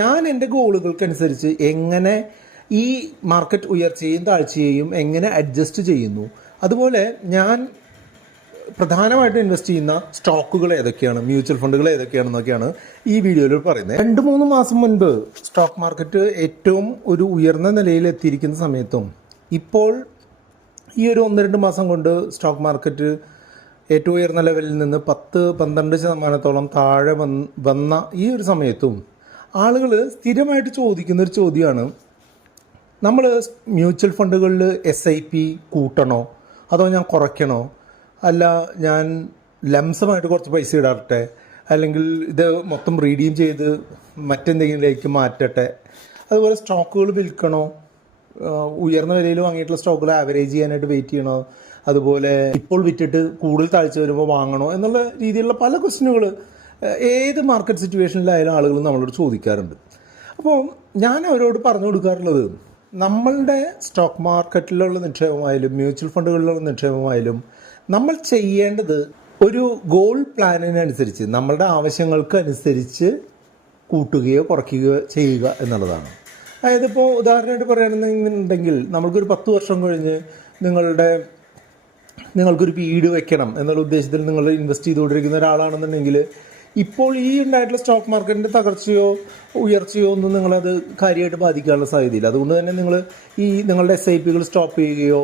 ഞാൻ എൻ്റെ ഗോളുകൾക്കനുസരിച്ച് എങ്ങനെ ഈ മാർക്കറ്റ് ഉയർച്ചയും താഴ്ചയെയും എങ്ങനെ അഡ്ജസ്റ്റ് ചെയ്യുന്നു, അതുപോലെ ഞാൻ പ്രധാനമായിട്ടും ഇൻവെസ്റ്റ് ചെയ്യുന്ന സ്റ്റോക്കുകൾ ഏതൊക്കെയാണ്, മ്യൂച്വൽ ഫണ്ടുകൾ ഏതൊക്കെയാണെന്നൊക്കെയാണ് ഈ വീഡിയോയിൽ പറയുന്നത്. 2-3 മാസം മുൻപ് സ്റ്റോക്ക് മാർക്കറ്റ് ഏറ്റവും ഒരു ഉയർന്ന നിലയിൽ എത്തിയിരിക്കുന്ന സമയത്തും ഇപ്പോൾ ഈ ഒരു 1-2 മാസം കൊണ്ട് സ്റ്റോക്ക് മാർക്കറ്റ് ഏറ്റവും ഉയർന്ന ലെവലിൽ നിന്ന് 10-12% താഴെ വന്ന ഈ ഒരു സമയത്തും ആളുകൾ സ്ഥിരമായിട്ട് ചോദിക്കുന്നൊരു ചോദ്യമാണ്, നമ്മൾ മ്യൂച്വൽ ഫണ്ടുകളിൽ SIP കൂട്ടണോ അതോ ഞാൻ കുറയ്ക്കണോ, അല്ല ഞാൻ ലംസമായിട്ട് കുറച്ച് പൈസ ഇടാറട്ടെ, അല്ലെങ്കിൽ ഇത് മൊത്തം റീഡീം ചെയ്ത് മറ്റെന്തെങ്കിലുമിലേക്ക് മാറ്റട്ടെ, അതുപോലെ സ്റ്റോക്കുകൾ വിൽക്കണോ, ഉയർന്ന വിലയിൽ വാങ്ങിയിട്ടുള്ള സ്റ്റോക്കുകൾ ആവറേജ് ചെയ്യാനായിട്ട് വെയിറ്റ് ചെയ്യണോ, അതുപോലെ ഇപ്പോൾ വിറ്റിട്ട് കൂടുതൽ താഴ്ച വരുമ്പോൾ വാങ്ങണോ എന്നുള്ള രീതിയിലുള്ള പല ക്വസ്റ്റ്യനുകൾ ഏത് മാർക്കറ്റ് സിറ്റുവേഷനിലായാലും ആളുകൾ നമ്മളോട് ചോദിക്കാറുണ്ട്. അപ്പോൾ ഞാൻ അവരോട് പറഞ്ഞു കൊടുക്കാറുള്ളത്, നമ്മളുടെ സ്റ്റോക്ക് മാർക്കറ്റിലുള്ള നിക്ഷേപമായാലും മ്യൂച്വൽ ഫണ്ടുകളിലുള്ള നിക്ഷേപമായാലും നമ്മൾ ചെയ്യേണ്ടത് ഒരു ഗോൾ പ്ലാനിനനുസരിച്ച് നമ്മളുടെ ആവശ്യങ്ങൾക്ക് അനുസരിച്ച് കൂട്ടുകയോ കുറയ്ക്കുകയോ ചെയ്യുക എന്നുള്ളതാണ്. അതായത് ഇപ്പോൾ ഉദാഹരണമായിട്ട് പറയുകയാണെന്നുണ്ടെങ്കിൽ നമ്മൾക്കൊരു 10 വർഷം കഴിഞ്ഞ് നിങ്ങൾക്കൊരു വീട് വെക്കണം എന്നുള്ള ഉദ്ദേശത്തിൽ നിങ്ങൾ ഇൻവെസ്റ്റ് ചെയ്തുകൊണ്ടിരിക്കുന്ന ഒരാളാണെന്നുണ്ടെങ്കിൽ ഇപ്പോൾ ഈ ഉണ്ടായിട്ടുള്ള സ്റ്റോക്ക് മാർക്കറ്റിൻ്റെ തകർച്ചയോ ഉയർച്ചയോ ഒന്നും നിങ്ങളത് കാര്യമായിട്ട് ബാധിക്കാനുള്ള സാധ്യതയില്ല. അതുകൊണ്ട് തന്നെ നിങ്ങൾ നിങ്ങളുടെ SIPകൾ സ്റ്റോപ്പ് ചെയ്യുകയോ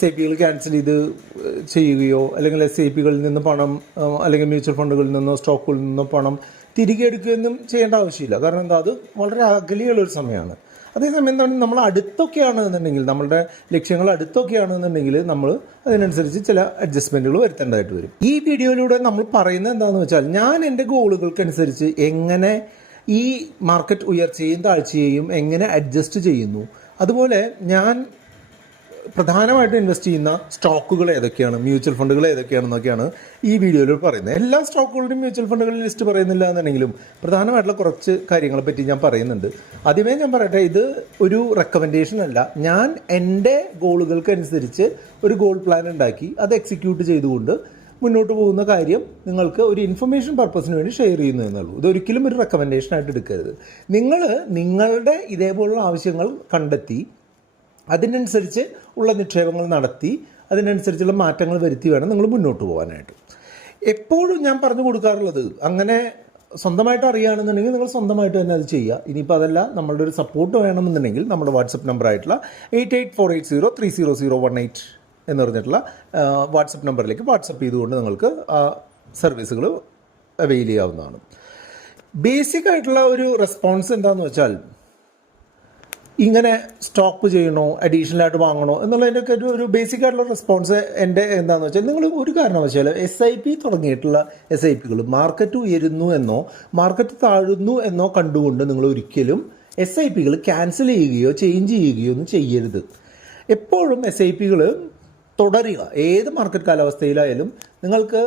SIPകൾ ക്യാൻസൽ ചെയ്യുകയോ അല്ലെങ്കിൽ SIPകളിൽ നിന്ന് പണം അല്ലെങ്കിൽ മ്യൂച്വൽ ഫണ്ടുകളിൽ നിന്നോ സ്റ്റോക്കുകളിൽ നിന്നോ പണം തിരികെ എടുക്കുകയൊന്നും ചെയ്യേണ്ട ആവശ്യമില്ല. കാരണം എന്താ, അത് വളരെ അകലെയുള്ളൊരു സമയമാണ്. അതേസമയം എന്താണ്, നമ്മൾ അടുത്തൊക്കെയാണെന്നുണ്ടെങ്കിൽ, നമ്മളുടെ ലക്ഷ്യങ്ങൾ അടുത്തൊക്കെയാണെന്നുണ്ടെങ്കിൽ നമ്മൾ അതിനനുസരിച്ച് ചില അഡ്ജസ്റ്റ്മെൻറ്റുകൾ വരുത്തേണ്ടതായിട്ട് വരും. ഈ വീഡിയോയിലൂടെ നമ്മൾ പറയുന്നത് എന്താണെന്ന് വെച്ചാൽ, ഞാൻ എൻ്റെ ഗോളുകൾക്കനുസരിച്ച് എങ്ങനെ ഈ മാർക്കറ്റ് ഉയർച്ചയും താഴ്ചയെയും എങ്ങനെ അഡ്ജസ്റ്റ് ചെയ്യുന്നു, അതുപോലെ ഞാൻ പ്രധാനമായിട്ടും ഇൻവെസ്റ്റ് ചെയ്യുന്ന സ്റ്റോക്കുകൾ ഏതൊക്കെയാണ്, മ്യൂച്വൽ ഫണ്ടുകൾ ഏതൊക്കെയാണെന്നൊക്കെയാണ് ഈ വീഡിയോയിൽ പറയുന്നത്. എല്ലാ സ്റ്റോക്കുകളുടെയും മ്യൂച്വൽ ഫണ്ടുകളുടെ ലിസ്റ്റ് പറയുന്നില്ല എന്നുണ്ടെങ്കിലും പ്രധാനമായിട്ടുള്ള കുറച്ച് കാര്യങ്ങളെ പറ്റി ഞാൻ പറയുന്നുണ്ട്. ആദ്യമേ ഞാൻ പറയട്ടെ, ഇത് ഒരു റെക്കമെൻഡേഷൻ അല്ല. ഞാൻ എൻ്റെ ഗോളുകൾക്കനുസരിച്ച് ഒരു ഗോൾ പ്ലാൻ ഉണ്ടാക്കി അത് എക്സിക്യൂട്ട് ചെയ്തുകൊണ്ട് മുന്നോട്ട് പോകുന്ന കാര്യം നിങ്ങൾക്ക് ഒരു ഇൻഫർമേഷൻ പർപ്പസിന് വേണ്ടി ഷെയർ ചെയ്യുന്നു എന്നുള്ളൂ. ഇതൊരിക്കലും ഒരു റെക്കമെൻഡേഷനായിട്ട് എടുക്കരുത്. നിങ്ങളുടെ ഇതേപോലുള്ള ആവശ്യങ്ങൾ കണ്ടെത്തി അതിനനുസരിച്ച് ഉള്ള നിക്ഷേപങ്ങൾ നടത്തി അതിനനുസരിച്ചുള്ള മാറ്റങ്ങൾ വരുത്തി വേണം നിങ്ങൾ മുന്നോട്ട് പോകാനായിട്ട്. എപ്പോഴും ഞാൻ പറഞ്ഞു കൊടുക്കാറുള്ളത്, അങ്ങനെ സ്വന്തമായിട്ട് അറിയുകയാണെന്നുണ്ടെങ്കിൽ നിങ്ങൾ സ്വന്തമായിട്ട് തന്നെ അത് ചെയ്യുക. ഇനിയിപ്പോൾ അതല്ല, നമ്മളുടെ ഒരു സപ്പോർട്ട് വേണമെന്നുണ്ടെങ്കിൽ നമ്മുടെ വാട്സപ്പ് നമ്പറായിട്ടുള്ള 8848030018 എന്ന് പറഞ്ഞിട്ടുള്ള വാട്സപ്പ് നമ്പറിലേക്ക് വാട്സപ്പ് ചെയ്തുകൊണ്ട് നിങ്ങൾക്ക് ആ സർവീസുകൾ അവെയിൽ ചെയ്യാവുന്നതാണ്. ബേസിക് ആയിട്ടുള്ള ഒരു റെസ്പോൺസ് എന്താണെന്ന് വെച്ചാൽ, ഇങ്ങനെ സ്റ്റോപ്പ് ചെയ്യണോ അഡീഷണൽ ആയിട്ട് വാങ്ങണോ എന്നുള്ളതിൻ്റെയൊക്കെ ഒരു ബേസിക് ആയിട്ടുള്ള റെസ്പോൺസ് എൻ്റെ എന്താണെന്ന് വെച്ചാൽ, നിങ്ങൾ ഒരു കാരണവശാലും SIP തുടങ്ങിയിട്ടുള്ള SIPകൾ മാർക്കറ്റ് ഉയരുന്നു എന്നോ മാർക്കറ്റ് താഴുന്നു എന്നോ കണ്ടുകൊണ്ട് നിങ്ങൾ ഒരിക്കലും SIPകൾ ക്യാൻസൽ ചെയ്യുകയോ ചേഞ്ച് ചെയ്യുകയോ ഒന്നും ചെയ്യരുത്. എപ്പോഴും SIPകൾ തുടരുക. ഏത് മാർക്കറ്റ് കാലാവസ്ഥയിലായാലും നിങ്ങൾക്ക്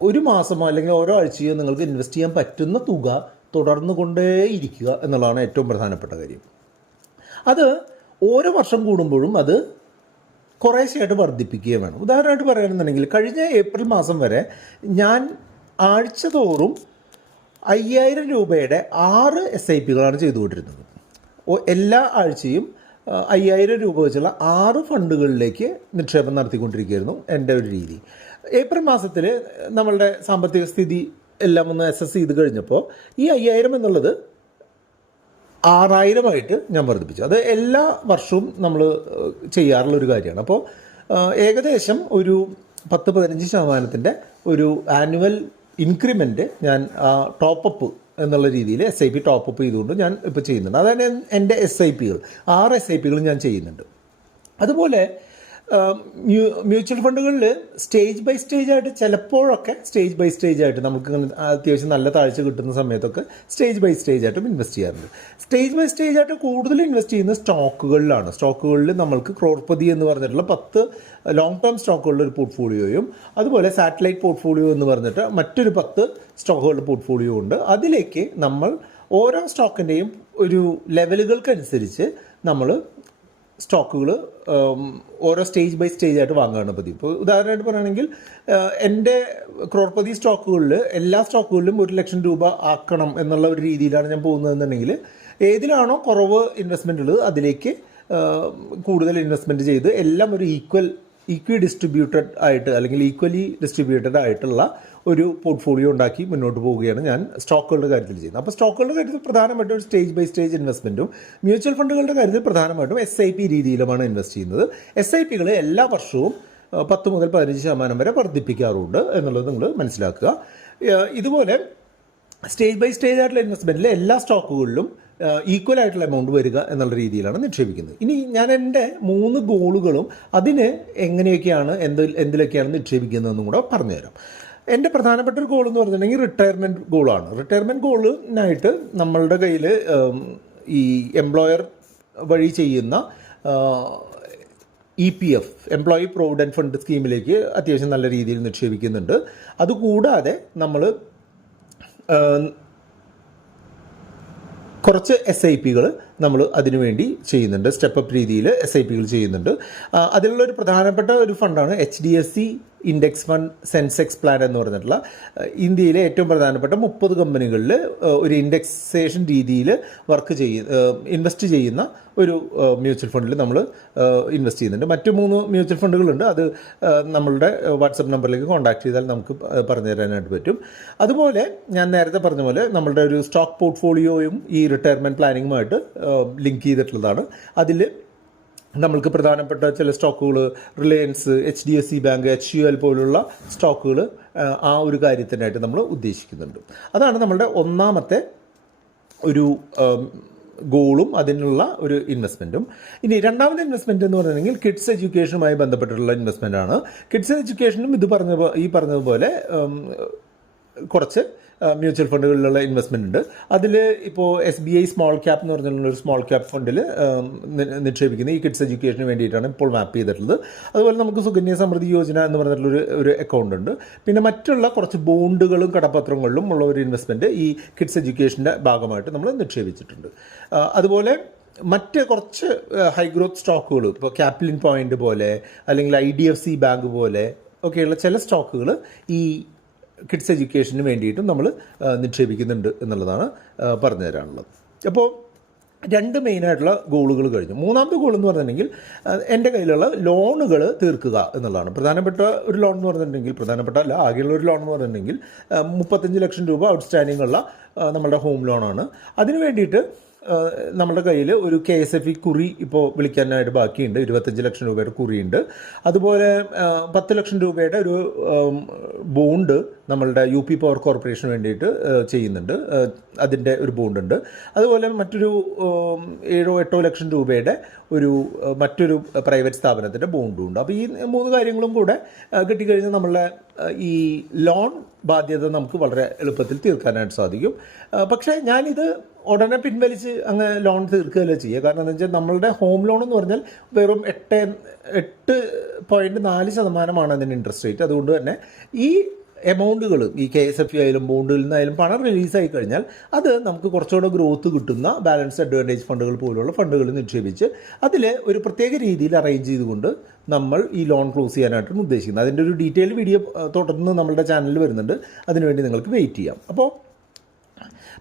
ഒരു മാസമോ അല്ലെങ്കിൽ ഓരോ ആഴ്ചയോ നിങ്ങൾക്ക് ഇൻവെസ്റ്റ് ചെയ്യാൻ പറ്റുന്ന തുക തുടർന്നു കൊണ്ടേയിരിക്കുക എന്നുള്ളതാണ് ഏറ്റവും പ്രധാനപ്പെട്ട കാര്യം. അത് ഓരോ വർഷം കൂടുമ്പോഴും അത് കുറേശ്ശെയായിട്ട് വർദ്ധിപ്പിക്കുകയും വേണം. ഉദാഹരണമായിട്ട് പറയുകയാണെന്നുണ്ടെങ്കിൽ, കഴിഞ്ഞ ഏപ്രിൽ മാസം വരെ ഞാൻ ആഴ്ച തോറും 5000 രൂപയുടെ 6 SIPകളാണ് ചെയ്തുകൊണ്ടിരുന്നത്. എല്ലാ ആഴ്ചയും 5000 രൂപ വെച്ചുള്ള 6 ഫണ്ടുകളിലേക്ക് നിക്ഷേപം നടത്തിക്കൊണ്ടിരിക്കുകയായിരുന്നു എൻ്റെ ഒരു രീതി. ഏപ്രിൽ മാസത്തിൽ നമ്മളുടെ സാമ്പത്തിക സ്ഥിതി എല്ലാം ഒന്ന് അസസ് ചെയ്ത് കഴിഞ്ഞപ്പോൾ ഈ 5000 എന്നുള്ളത് 6000 ഞാൻ വർദ്ധിപ്പിച്ചു. അത് എല്ലാ വർഷവും നമ്മൾ ചെയ്യാറുള്ളൊരു കാര്യമാണ്. അപ്പോൾ ഏകദേശം ഒരു 10-15% ഒരു ആനുവൽ ഇൻക്രിമെൻറ്റ് ഞാൻ ടോപ്പപ്പ് എന്നുള്ള രീതിയിൽ SIP ടോപ്പപ്പ് ചെയ്തുകൊണ്ട് ഞാൻ ഇപ്പോൾ ചെയ്യുന്നുണ്ട്. അതാണ് എൻ്റെ SIPകൾ 6 SIPകൾ ഞാൻ ചെയ്യുന്നുണ്ട്. അതുപോലെ മ്യൂച്വൽ ഫണ്ടുകളിൽ സ്റ്റേജ് ബൈ സ്റ്റേജ് ആയിട്ട്, ചിലപ്പോഴൊക്കെ സ്റ്റേജ് ബൈ സ്റ്റേജ് ആയിട്ട് നമുക്ക് അത്യാവശ്യം നല്ല താഴ്ച കിട്ടുന്ന സമയത്തൊക്കെ സ്റ്റേജ് ബൈ സ്റ്റേജ് ആയിട്ടും ഇൻവെസ്റ്റ് ചെയ്യാറുണ്ട്. സ്റ്റേജ് ബൈ സ്റ്റേജ് ആയിട്ട് കൂടുതൽ ഇൻവെസ്റ്റ് ചെയ്യുന്ന സ്റ്റോക്കുകളിലാണ്. സ്റ്റോക്കുകളിൽ നമ്മൾക്ക് ക്രോർപതി എന്ന് പറഞ്ഞിട്ടുള്ള 10 ലോങ് ടേം സ്റ്റോക്കുകളുടെ ഒരു പോർട്ട്ഫോളിയോയും അതുപോലെ സാറ്റലൈറ്റ് പോർട്ട്ഫോളിയോ എന്ന് പറഞ്ഞിട്ട് മറ്റൊരു 10 സ്റ്റോക്കുകളുടെ പോർട്ട്ഫോളിയോ ഉണ്ട്. അതിലേക്ക് നമ്മൾ ഓരോ സ്റ്റോക്കിൻ്റെയും ഒരു ലെവലുകൾക്കനുസരിച്ച് നമ്മൾ സ്റ്റോക്കുകൾ ഓരോ സ്റ്റേജ് ബൈ സ്റ്റേജ് ആയിട്ട് വാങ്ങുകയാണ് പതിവ്. ഇപ്പോൾ ഉദാഹരണമായിട്ട് പറയുകയാണെങ്കിൽ എൻ്റെ ക്രോർപതി സ്റ്റോക്കുകളിൽ എല്ലാ സ്റ്റോക്കുകളിലും 1,00,000 രൂപ ആക്കണം എന്നുള്ള ഒരു രീതിയിലാണ് ഞാൻ പോകുന്നതെന്നുണ്ടെങ്കിൽ ഏതിലാണോ കുറവ് ഇൻവെസ്റ്റ്മെൻ്റ് ഉള്ളത് അതിലേക്ക് കൂടുതൽ ഇൻവെസ്റ്റ്മെൻറ്റ് ചെയ്ത് എല്ലാം ഒരു ഈക്വി ഡിസ്ട്രിബ്യൂട്ടഡ് ആയിട്ട് അല്ലെങ്കിൽ ഈക്വലി ഡിസ്ട്രിബ്യൂട്ടഡ് ആയിട്ടുള്ള ഒരു പോർട്ട്ഫോളിയോ ഉണ്ടാക്കി മുന്നോട്ട് പോവുകയാണ് ഞാൻ സ്റ്റോക്കുകളുടെ കാര്യത്തിൽ ചെയ്യുന്നത്. അപ്പോൾ സ്റ്റോക്കുകളുടെ കാര്യത്തിൽ പ്രധാനമായിട്ടും ഒരു സ്റ്റേജ് ബൈ സ്റ്റേജ് ഇൻവെസ്റ്റ്മെൻറ്റും മ്യൂച്വൽ ഫണ്ടുകളുടെ കാര്യത്തിൽ പ്രധാനമായിട്ടും SIP രീതിയിലുമാണ് ഇൻവെസ്റ്റ് ചെയ്യുന്നത്. SIPകൾ എല്ലാ വർഷവും 10 മുതൽ 15% വരെ വർദ്ധിപ്പിക്കാറുണ്ട് എന്നുള്ളത് നിങ്ങൾ മനസ്സിലാക്കുക. ഇതുപോലെ സ്റ്റേജ് ബൈ സ്റ്റേജ് ആയിട്ടുള്ള ഇൻവെസ്റ്റ്മെൻറ്റിൽ എല്ലാ സ്റ്റോക്കുകളിലും ഈക്വൽ ആയിട്ടുള്ള എമൗണ്ട് വരിക എന്നുള്ള രീതിയിലാണ് നിക്ഷേപിക്കുന്നത്. ഇനി ഞാൻ എൻ്റെ 3 ഗോളുകളും അതിന് എങ്ങനെയൊക്കെയാണ് എന്തിലൊക്കെയാണ് നിക്ഷേപിക്കുന്നതെന്നും കൂടെ പറഞ്ഞുതരാം. എൻ്റെ പ്രധാനപ്പെട്ട ഒരു ഗോൾ എന്ന് പറഞ്ഞിട്ടുണ്ടെങ്കിൽ റിട്ടയർമെൻറ്റ് ഗോളാണ്. റിട്ടയർമെൻറ്റ് ഗോളിനായിട്ട് നമ്മളുടെ കയ്യിൽ ഈ എംപ്ലോയർ വഴി ചെയ്യുന്ന EPF എംപ്ലോയി പ്രൊവിഡൻറ്റ് ഫണ്ട് സ്കീമിലേക്ക് അത്യാവശ്യം നല്ല രീതിയിൽ നിക്ഷേപിക്കുന്നുണ്ട്. അതുകൂടാതെ നമ്മൾ കുറച്ച് SIPകൾ നമ്മൾ അതിനുവേണ്ടി ചെയ്യുന്നുണ്ട്. സ്റ്റെപ്പ് രീതിയിൽ SIPകൾ ചെയ്യുന്നുണ്ട്. അതിലുള്ളൊരു പ്രധാനപ്പെട്ട ഒരു ഫണ്ടാണ് HDFC index fund Sensex plan എന്ന് പറഞ്ഞിട്ടുള്ള ഇന്ത്യയിലെ ഏറ്റവും പ്രധാനപ്പെട്ട 30 കമ്പനികളിൽ ഒരു ഇൻഡെക്സേഷൻ രീതിയിൽ ഇൻവെസ്റ്റ് ചെയ്യുന്ന ഒരു മ്യൂച്വൽ ഫണ്ടിൽ നമ്മൾ ഇൻവെസ്റ്റ് ചെയ്യുന്നുണ്ട്. മറ്റു 3 മ്യൂച്വൽ ഫണ്ടുകളുണ്ട്. അത് നമ്മളുടെ വാട്സപ്പ് നമ്പറിലേക്ക് കോൺടാക്ട് ചെയ്താൽ നമുക്ക് പറഞ്ഞു തരാനായിട്ട് പറ്റും. അതുപോലെ ഞാൻ നേരത്തെ പറഞ്ഞ പോലെ നമ്മളുടെ ഒരു സ്റ്റോക്ക് പോർട്ട്ഫോളിയോയും ഈ റിട്ടയർമെൻറ്റ് പ്ലാനിങ്ങുമായിട്ട് ലിങ്ക് ചെയ്തിട്ടുള്ളതാണ്. അതിൽ നമ്മൾക്ക് പ്രധാനപ്പെട്ട ചില സ്റ്റോക്കുകൾ റിലയൻസ്, HDFC ബാങ്ക്, HUL പോലുള്ള സ്റ്റോക്കുകൾ ആ ഒരു കാര്യത്തിനായിട്ട് നമ്മൾ ഉദ്ദേശിക്കുന്നുണ്ട്. അതാണ് നമ്മളുടെ ഒന്നാമത്തെ ഒരു ഗോളും അതിനുള്ള ഒരു ഇൻവെസ്റ്റ്മെൻറ്റും. ഇനി രണ്ടാമത്തെ ഇൻവെസ്റ്റ്മെൻറ്റ് എന്ന് പറഞ്ഞിട്ടുണ്ടെങ്കിൽ കിഡ്സ് എഡ്യൂക്കേഷനുമായി ബന്ധപ്പെട്ടിട്ടുള്ള ഇൻവെസ്റ്റ്മെൻ്റ് ആണ്. കിഡ്സ് എഡ്യൂക്കേഷനും ഈ പറഞ്ഞതുപോലെ കുറച്ച് മ്യൂച്വൽ ഫണ്ടുകളിലുള്ള ഇൻവെസ്റ്റ്മെൻ്റ് ഉണ്ട്. അതിൽ ഇപ്പോൾ SBI സ്മോൾ ക്യാപ്പ് എന്ന് പറഞ്ഞിട്ടുള്ള ഒരു സ്മോൾ ക്യാപ്പ് ഫണ്ടിൽ നിക്ഷേപിക്കുന്ന ഈ കിഡ്സ് എഡ്യൂക്കേഷന് വേണ്ടിയിട്ടാണ് ഇപ്പോൾ മാപ്പ് ചെയ്തിട്ടുള്ളത്. അതുപോലെ നമുക്ക് സുകന്യ സമൃദ്ധി യോജന എന്ന് പറഞ്ഞിട്ടുള്ള ഒരു അക്കൗണ്ട് ഉണ്ട്. പിന്നെ മറ്റുള്ള കുറച്ച് ബോണ്ടുകളും കടപ്പത്രങ്ങളിലും ഉള്ള ഒരു ഇൻവെസ്റ്റ്മെൻറ്റ് ഈ കിഡ്സ് എഡ്യൂക്കേഷൻ്റെ ഭാഗമായിട്ട് നമ്മൾ നിക്ഷേപിച്ചിട്ടുണ്ട്. അതുപോലെ മറ്റ് കുറച്ച് ഹൈ ഗ്രോത്ത് സ്റ്റോക്കുകൾ ഇപ്പോൾ ക്യാപിറ്റൽ പോയിൻ്റ് പോലെ അല്ലെങ്കിൽ IDFC ബാങ്ക് പോലെ ഒക്കെയുള്ള ചില സ്റ്റോക്കുകൾ ഈ കിഡ്സ് എഡ്യൂക്കേഷന് വേണ്ടിയിട്ടും നമ്മൾ നിക്ഷേപിക്കുന്നുണ്ട് എന്നുള്ളതാണ് പറഞ്ഞു തരാനുള്ളത്. അപ്പോൾ 2 മെയിനായിട്ടുള്ള ഗോളുകൾ കഴിഞ്ഞു. മൂന്നാമത്തെ ഗോൾ എന്ന് പറഞ്ഞിട്ടുണ്ടെങ്കിൽ എൻ്റെ കയ്യിലുള്ള ലോണുകൾ തീർക്കുക എന്നുള്ളതാണ്. പ്രധാനപ്പെട്ട ഒരു ലോൺ എന്ന് പറഞ്ഞിട്ടുണ്ടെങ്കിൽ പ്രധാനപ്പെട്ട ആകെയുള്ള ഒരു ലോൺ എന്ന് പറഞ്ഞിട്ടുണ്ടെങ്കിൽ 35 ലക്ഷം രൂപ ഔട്ട്സ്റ്റാൻഡിംഗ് ഉള്ള നമ്മുടെ ഹോം ലോണാണ്. അതിന് വേണ്ടിയിട്ട് നമ്മുടെ കയ്യിൽ ഒരു KSFE കുറി ഇപ്പോൾ വിളിക്കാനായിട്ട് ബാക്കിയുണ്ട്. 25 ലക്ഷം രൂപയുടെ കുറിയുണ്ട്. അതുപോലെ 10 ലക്ഷം രൂപയുടെ ഒരു ബോണ്ട് നമ്മളുടെ UP പവർ കോർപ്പറേഷന് വേണ്ടിയിട്ട് ചെയ്യുന്നുണ്ട്. അതിൻ്റെ ഒരു ബോണ്ടുണ്ട്. അതുപോലെ മറ്റൊരു 7-8 ലക്ഷം രൂപയുടെ മറ്റൊരു പ്രൈവറ്റ് സ്ഥാപനത്തിൻ്റെ ബോണ്ടും ഉണ്ട്. അപ്പോൾ ഈ 3 കാര്യങ്ങളും കൂടെ കിട്ടിക്കഴിഞ്ഞാൽ നമ്മളുടെ ഈ ലോൺ ബാധ്യത നമുക്ക് വളരെ എളുപ്പത്തിൽ തീർക്കാനായിട്ട് സാധിക്കും. പക്ഷേ ഞാനിത് ഉടനെ പിൻവലിച്ച് അങ്ങ് ലോൺ തീർക്കുകയല്ല ചെയ്യുക. കാരണം എന്താ വെച്ചാൽ നമ്മളുടെ ഹോം ലോൺ എന്ന് പറഞ്ഞാൽ വെറും 8.4% അതിൻ്റെ ഇൻട്രസ്റ്റ് റേറ്റ്. അതുകൊണ്ട് തന്നെ ഈ എമൗണ്ടുകൾ ഈ KSFE ആയാലും ബോണ്ടുകളിൽ നിന്നായാലും പണം റിലീസായി കഴിഞ്ഞാൽ അത് നമുക്ക് കുറച്ചുകൂടെ ഗ്രോത്ത് കിട്ടുന്ന ബാലൻസ്ഡ് അഡ്വാൻറ്റേജ് ഫണ്ടുകൾ പോലുള്ള ഫണ്ടുകൾ നിക്ഷേപിച്ച് അതിൽ ഒരു പ്രത്യേക രീതിയിൽ അറേഞ്ച് ചെയ്തുകൊണ്ട് നമ്മൾ ഈ ലോൺ ക്ലോസ് ചെയ്യാനായിട്ടാണ് ഉദ്ദേശിക്കുന്നത്. അതിൻ്റെ ഒരു ഡീറ്റെയിൽ വീഡിയോ തുടർന്ന് നമ്മളുടെ ചാനലിൽ വരുന്നുണ്ട്. അതിനുവേണ്ടി നിങ്ങൾക്ക് വെയിറ്റ് ചെയ്യാം. അപ്പോൾ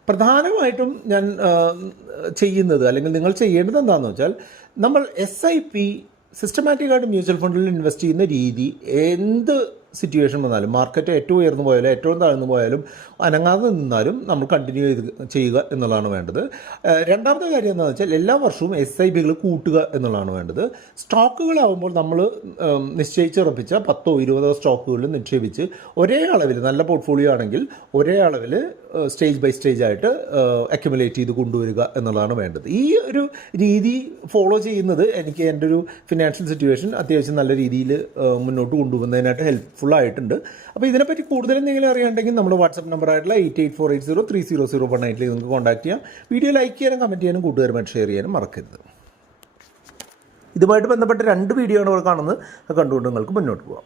പ്രധാനമായിട്ടും ഞാൻ ചെയ്യുന്നത് അല്ലെങ്കിൽ നിങ്ങൾ ചെയ്യേണ്ടത് എന്താണെന്ന് വെച്ചാൽ നമ്മൾ SIP സിസ്റ്റമാറ്റിക്കായിട്ട് മ്യൂച്വൽ ഫണ്ടിൽ ഇൻവെസ്റ്റ് ചെയ്യുന്ന രീതി എന്ത് സിറ്റുവേഷൻ വന്നാലും മാർക്കറ്റ് ഏറ്റവും ഉയർന്നു പോയാലും ഏറ്റവും താഴ്ന്നു പോയാലും അനങ്ങാതെ നിന്നാലും നമ്മൾ കണ്ടിന്യൂ ചെയ്യുക എന്നുള്ളതാണ് വേണ്ടത്. രണ്ടാമത്തെ കാര്യം എന്താണെന്ന് വെച്ചാൽ എല്ലാ വർഷവും SIPകൾ കൂട്ടുക എന്നുള്ളതാണ് വേണ്ടത്. സ്റ്റോക്കുകളാവുമ്പോൾ നമ്മൾ നിശ്ചയിച്ചുറപ്പിച്ച 10-20 സ്റ്റോക്കുകളിൽ നിക്ഷേപിച്ച് ഒരേ അളവിൽ നല്ല പോർട്ട്ഫോളിയോ ആണെങ്കിൽ ഒരേ അളവിൽ സ്റ്റേജ് ബൈ സ്റ്റേജ് ആയിട്ട് അക്യുമുലേറ്റ് ചെയ്ത് കൊണ്ടുവരിക എന്നുള്ളതാണ് വേണ്ടത്. ഈ ഒരു രീതി ഫോളോ ചെയ്യുന്നത് എനിക്ക് എൻ്റെ ഒരു ഫിനാൻഷ്യൽ സിറ്റുവേഷൻ അത്യാവശ്യം നല്ല രീതിയിൽ മുന്നോട്ട് കൊണ്ടുപോകുന്നതിനായിട്ട് ഹെൽപ്ഫുള്ളായിട്ടുണ്ട്. അപ്പോൾ ഇതിനെപ്പറ്റി കൂടുതൽ എന്തെങ്കിലും അറിയാണ്ടെങ്കിൽ നമ്മുടെ വാട്സപ്പ് നമ്പറായിട്ടുള്ള 8848030018 നിങ്ങൾക്ക് കോൺടാക്ട് ചെയ്യാം. വീഡിയോ ലൈക്ക് ചെയ്യാനും കമൻറ്റ് ചെയ്യാനും കൂട്ടുകാരുമായിട്ട് ഷെയർ ചെയ്യാനും മറക്കരുത്. ഇതുമായിട്ട് ബന്ധപ്പെട്ട 2 വീഡിയോ ആണ് ഇവിടെ കാണുന്നത്. അത് കണ്ടുകൊണ്ട് നിങ്ങൾക്ക് മുന്നോട്ട് പോകാം.